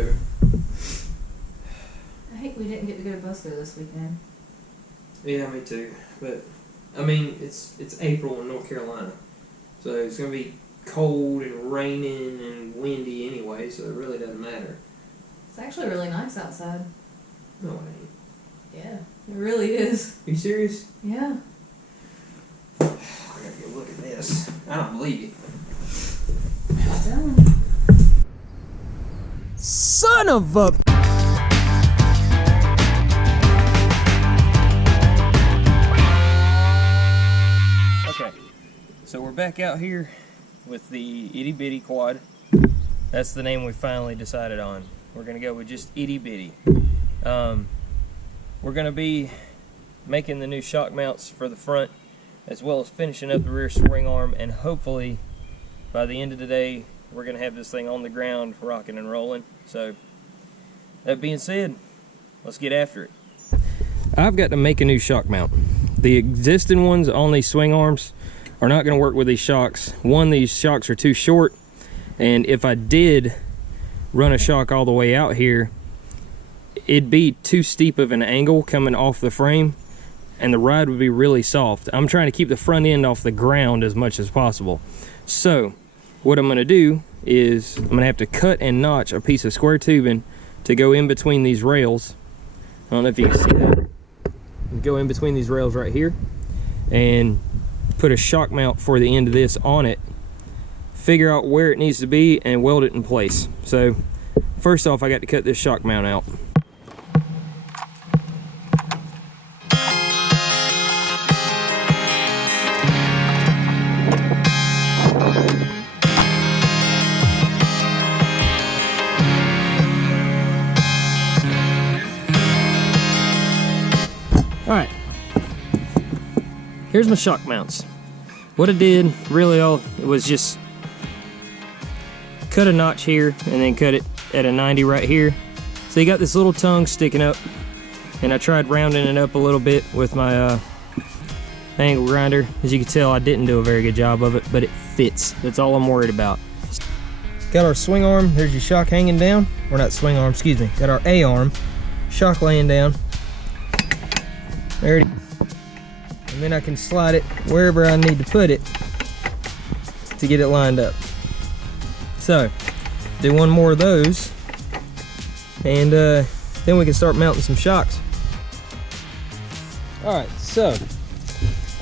whatever. I hate we didn't get to go to Buster this weekend. Yeah, me too. But I mean, it's April in North Carolina, so it's gonna be cold and raining and windy anyway, so it really doesn't matter. It's actually really nice outside. No, it ain't. Yeah, it really is. Are you serious? Yeah. I gotta go look at this. I don't believe you. Son of a... Okay, so we're back out here with the Itty Bitty quad. That's the name we finally decided on. We're gonna go with just Itty Bitty. We're gonna be making the new shock mounts for the front, as well as finishing up the rear swing arm, and hopefully by the end of the day we're gonna have this thing on the ground rocking and rolling. So that being said, let's get after it. I've got to make a new shock mount. The existing ones on these swing arms are not going to work with these shocks. One, these shocks are too short, and if I did run a shock all the way out here, it'd be too steep of an angle coming off the frame, and the ride would be really soft. I'm trying to keep the front end off the ground as much as possible. So what I'm going to do is I'm going to have to cut and notch a piece of square tubing to go in between these rails. I don't know if you can see that. Go in between these rails right here and put a shock mount for the end of this on it, figure out where it needs to be, and weld it in place. So first off, I got to cut this shock mount out. Alright, here's my shock mounts. What I did, really all it was just cut a notch here and then cut it at a 90 right here. So you got this little tongue sticking up, and I tried rounding it up a little bit with my angle grinder. As you can tell, I didn't do a very good job of it, but it fits. That's all I'm worried about. Got our swing arm, there's your shock hanging down. Or not swing arm, excuse me. Got our A arm, shock laying down. There it is. And then I can slide it wherever I need to put it to get it lined up. So, do one more of those, and then we can start mounting some shocks. Alright, so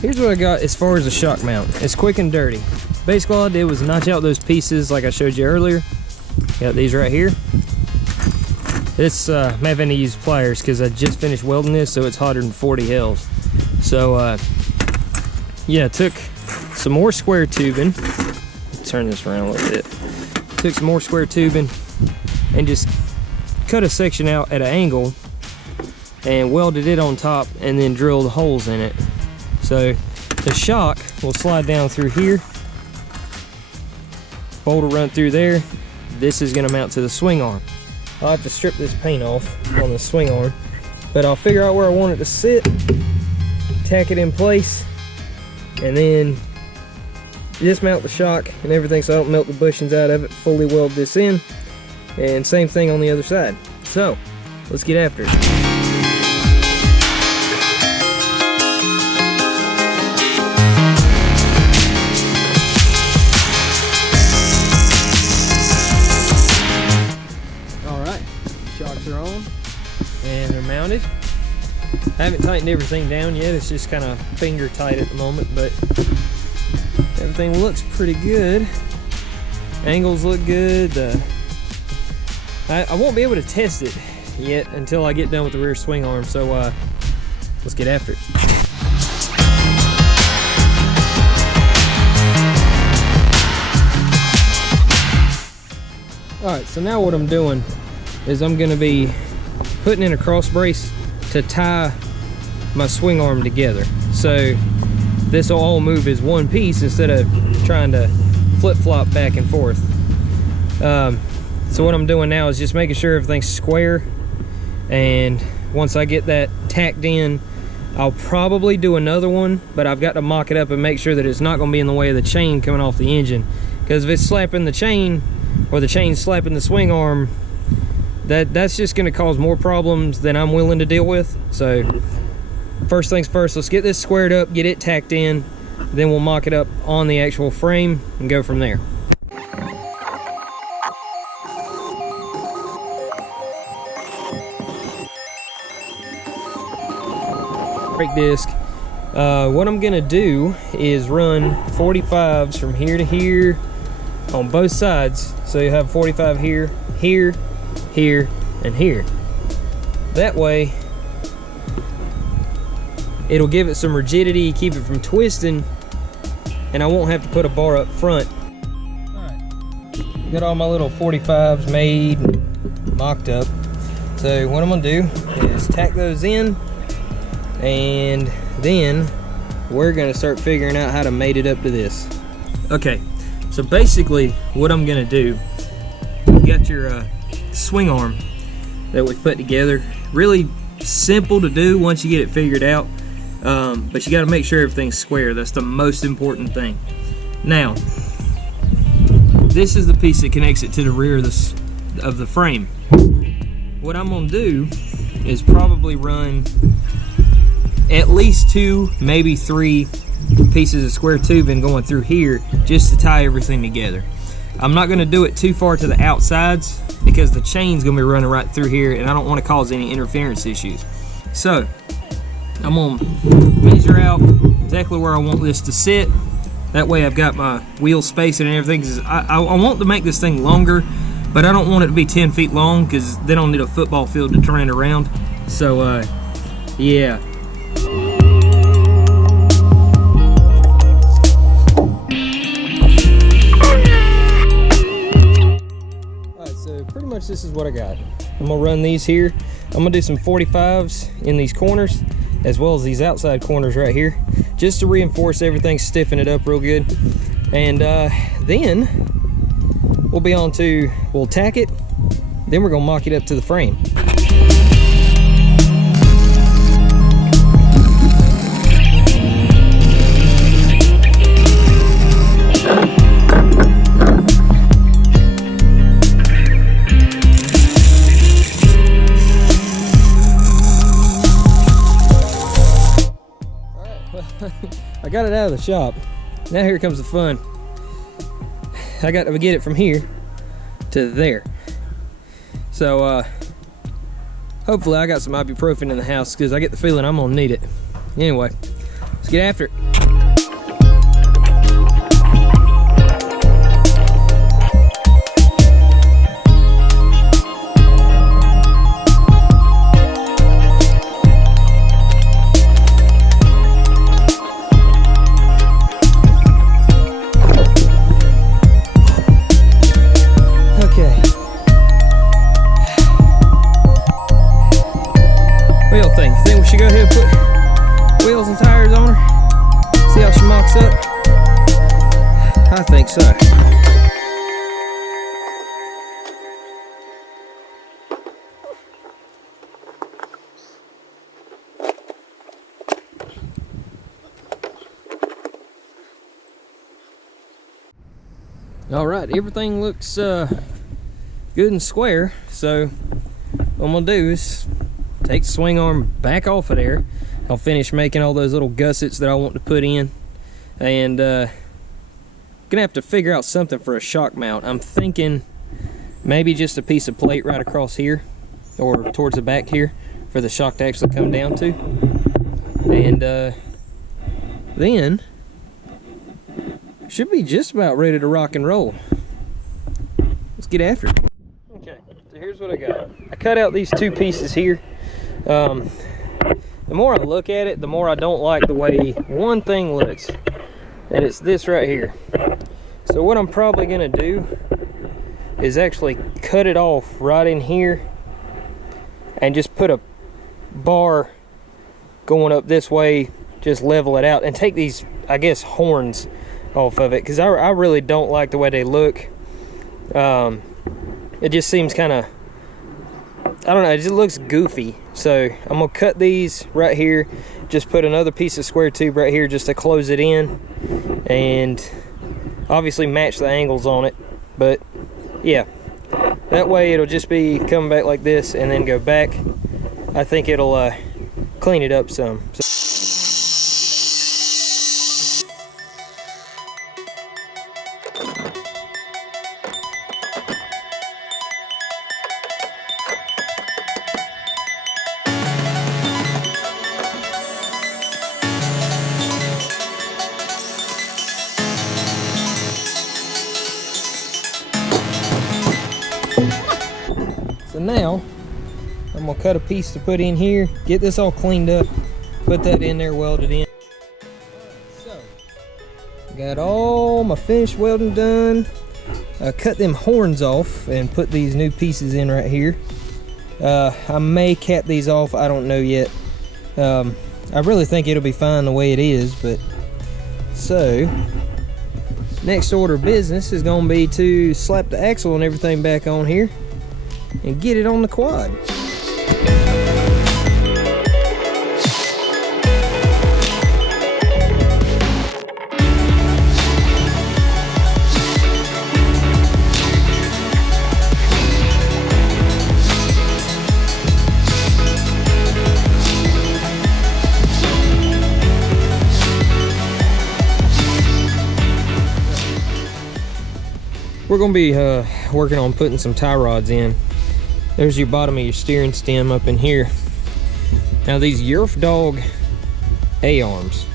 here's what I got as far as a shock mount. It's quick and dirty. Basically all I did was notch out those pieces like I showed you earlier. Got these right here. This, I'm having to use pliers because I just finished welding this, so it's hotter than 40 hells. So, yeah, took some more square tubing. Turn this around a little bit. Took some more square tubing and just cut a section out at an angle and welded it on top, and then drilled holes in it. So the shock will slide down through here. Bolt will run through there. This is going to mount to the swing arm. I'll have to strip this paint off on the swing arm, but I'll figure out where I want it to sit, tack it in place, and then dismount the shock and everything so I don't melt the bushings out of it, fully weld this in, and same thing on the other side. So, let's get after it. And they're mounted. I haven't tightened everything down yet, it's just kind of finger tight at the moment, but everything looks pretty good. Angles look good. I won't be able to test it yet until I get done with the rear swing arm, so let's get after it. Alright, so now what I'm doing is I'm going to be putting in a cross brace to tie my swing arm together, so this will all move as one piece instead of trying to flip-flop back and forth. So what I'm doing now is just making sure everything's square, and once I get that tacked in, I'll probably do another one, but I've got to mock it up and make sure that it's not going to be in the way of the chain coming off the engine, because if it's slapping the chain or the chain slapping the swing arm, that's just going to cause more problems than I'm willing to deal with. So first things first, let's get this squared up, get it tacked in, then we'll mock it up on the actual frame and go from there. Brake disc. What I'm gonna do is run 45s from here to here on both sides. So you have 45 here, here, here, and here. That way it'll give it some rigidity, keep it from twisting, and I won't have to put a bar up front. Alright, got all my little 45s made and mocked up. So what I'm gonna do is tack those in, and then we're gonna start figuring out how to mate it up to this. Okay, so basically what I'm gonna do, you got your swing arm that we put together. Really simple to do once you get it figured out, but you got to make sure everything's square. That's the most important thing. Now, this is the piece that connects it to the rear of the frame. What I'm gonna do is probably run at least 2, maybe 3 pieces of square tubing going through here just to tie everything together. I'm not gonna do it too far to the outsides because the chain's gonna be running right through here and I don't wanna cause any interference issues. So, I'm gonna measure out exactly where I want this to sit. That way I've got my wheel spacing and everything. 'Cause I want to make this thing longer, but I don't want it to be 10 feet long because then I'll need a football field to turn it around. So, yeah. Pretty much this is what I got. I'm gonna run these here. I'm gonna do some 45s in these corners as well as these outside corners right here just to reinforce everything, stiffen it up real good, and then we'll be on to, we'll tack it, then we're gonna mock it up to the frame. I got it out of the shop. Now here comes the fun. I got to get it from here to there. So hopefully I got some ibuprofen in the house because I get the feeling I'm gonna need it. Anyway, let's get after it. Think we should go ahead and put wheels and tires on her? See how she mocks up? I think so. All right, everything looks good and square. So what I'm gonna do is take the swing arm back off of there. I'll finish making all those little gussets that I want to put in, and gonna have to figure out something for a shock mount. I'm thinking maybe just a piece of plate right across here or towards the back here for the shock to actually come down to, and then should be just about ready to rock and roll. Let's get after it. Okay, so here's what I got. I cut out these 2 pieces here. The more I look at it, the more I don't like the way one thing looks, and it's this right here. So what I'm probably gonna do is actually cut it off right in here and just put a bar going up this way, just level it out and take these, I guess, horns off of it, because I really don't like the way they look. It just seems kind of, I don't know, it just looks goofy. So I'm gonna cut these right here, just put another piece of square tube right here just to close it in, and obviously match the angles on it. But yeah, That way it'll just be coming back like this and then go back. I think it'll clean it up some. So now I'm gonna cut a piece to put in here, get this all cleaned up, put that in there, welded in. So got all my finished welding done. I cut them horns off and put these new pieces in right here. I may cap these off, I don't know yet. I really think it'll be fine the way it is, but so next order of business is gonna be to slap the axle and everything back on here and get it on the quad. We're gonna be working on putting some tie rods in. There's your bottom of your steering stem up in here. Now these Yerf Dog A-arms,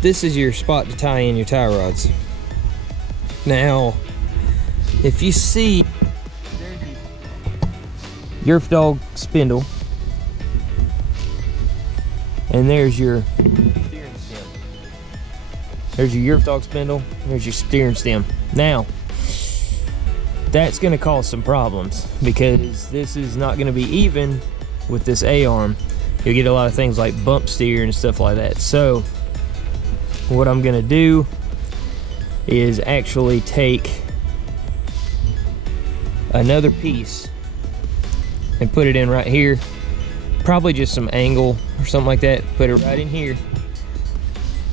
this is your spot to tie in your tie rods. Now, if you see, Yerf Dog spindle, and there's your steering stem. There's your Yerf Dog spindle, there's your steering stem. Now, that's going to cause some problems because this is not going to be even with this A-arm. You'll get a lot of things like bump steer and stuff like that. So what I'm going to do is actually take another piece and put it in right here, probably just some angle or something like that. Put it right in here,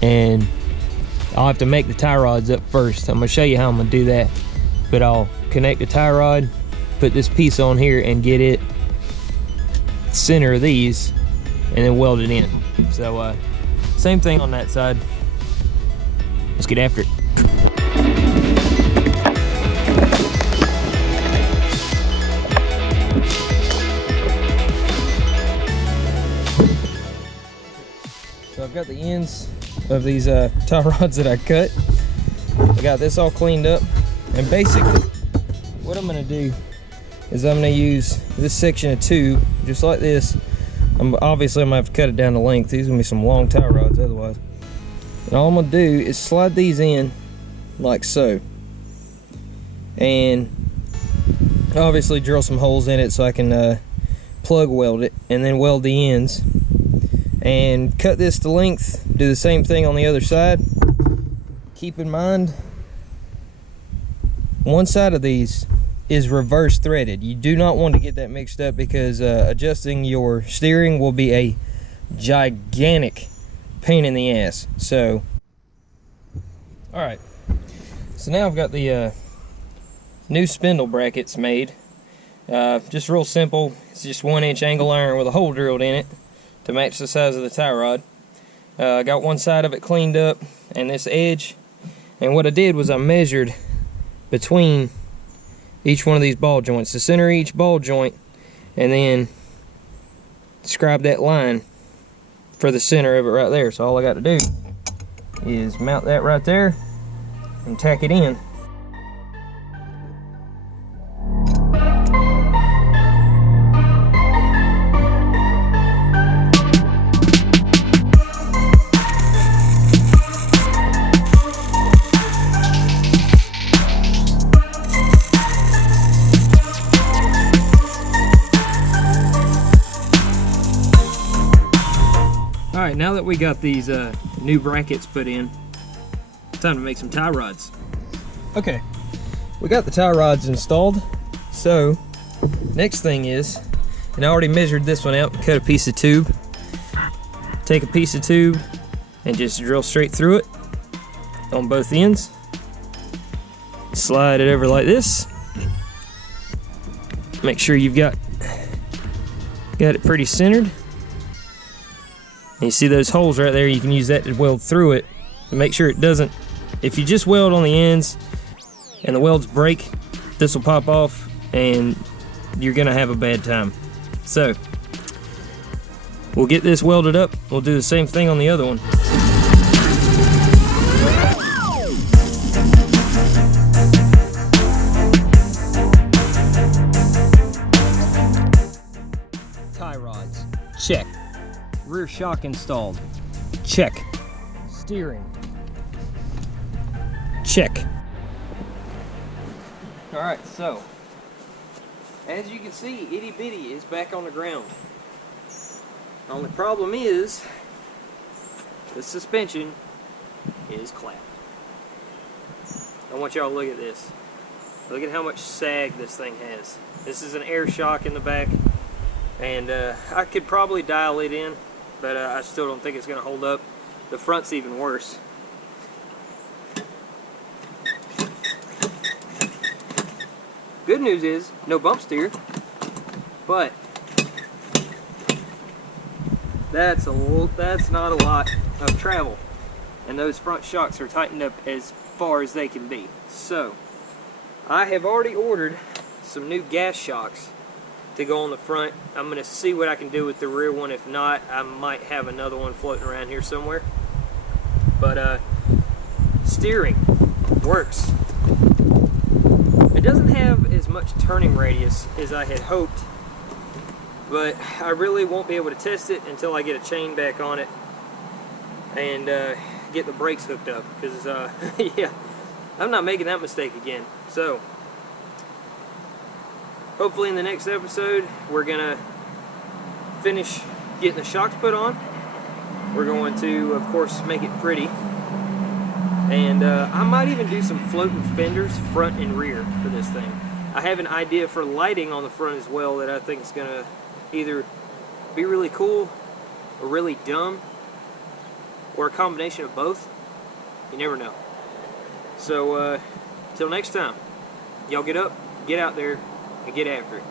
and I'll have to make the tie rods up first. I'm going to show you how I'm going to do that, but I'll connect the tie rod, put this piece on here and get it center of these, and then weld it in. So same thing on that side. Let's get after it. So I've got the ends of these tie rods that I cut. I got this all cleaned up, and basically what I'm going to do is I'm going to use this section of tube just like this. Obviously I'm going to have to cut it down to length. These are going to be some long tie rods otherwise. And all I'm going to do is slide these in like so, and obviously drill some holes in it so I can plug weld it, and then weld the ends and cut this to length. Do the same thing on the other side. Keep in mind, one side of these is reverse threaded. You do not want to get that mixed up because adjusting your steering will be a gigantic pain in the ass. So, alright, so now I've got the new spindle brackets made. Just real simple. It's just 1-inch angle iron with a hole drilled in it to match the size of the tie rod. I got one side of it cleaned up and this edge, and what I did was I measured between each one of these ball joints, the center of each ball joint, and then scribe that line for the center of it right there. So all I got to do is mount that right there and tack it in. Alright, now that we got these new brackets put in, it's time to make some tie rods. Okay, we got the tie rods installed, so next thing is, and I already measured this one out, cut a piece of tube. Take a piece of tube and just drill straight through it on both ends. slide it over like this. Make sure you've got it pretty centered. And you see those holes right there, you can use that to weld through it to make sure it doesn't, if you just weld on the ends and the welds break, this will pop off and you're gonna have a bad time. So we'll get this welded up. We'll do the same thing on the other one. Tie rods, check. Rear shock installed, check. Steering, check. All right, so as you can see, Itty Bitty is back on the ground. The only problem is the suspension is clapped. I want y'all to look at this. Look at how much sag this thing has. This is an air shock in the back, and I could probably dial it in, but I still don't think it's going to hold up. The front's even worse. Good news is no bump steer, but that's not a lot of travel, and those front shocks are tightened up as far as they can be. So I have already ordered some new gas shocks to go on the front. I'm going to see what I can do with the rear one. If not, I might have another one floating around here somewhere. But steering works. It doesn't have as much turning radius as I had hoped, but I really won't be able to test it until I get a chain back on it and get the brakes hooked up, because yeah, I'm not making that mistake again. So hopefully in the next episode we're gonna finish getting the shocks put on. We're going to, of course, make it pretty, and I might even do some floating fenders front and rear for this thing. I have an idea for lighting on the front as well that I think is gonna either be really cool or really dumb, or a combination of both. You never know. So till next time, y'all get up, get out there, and get after it.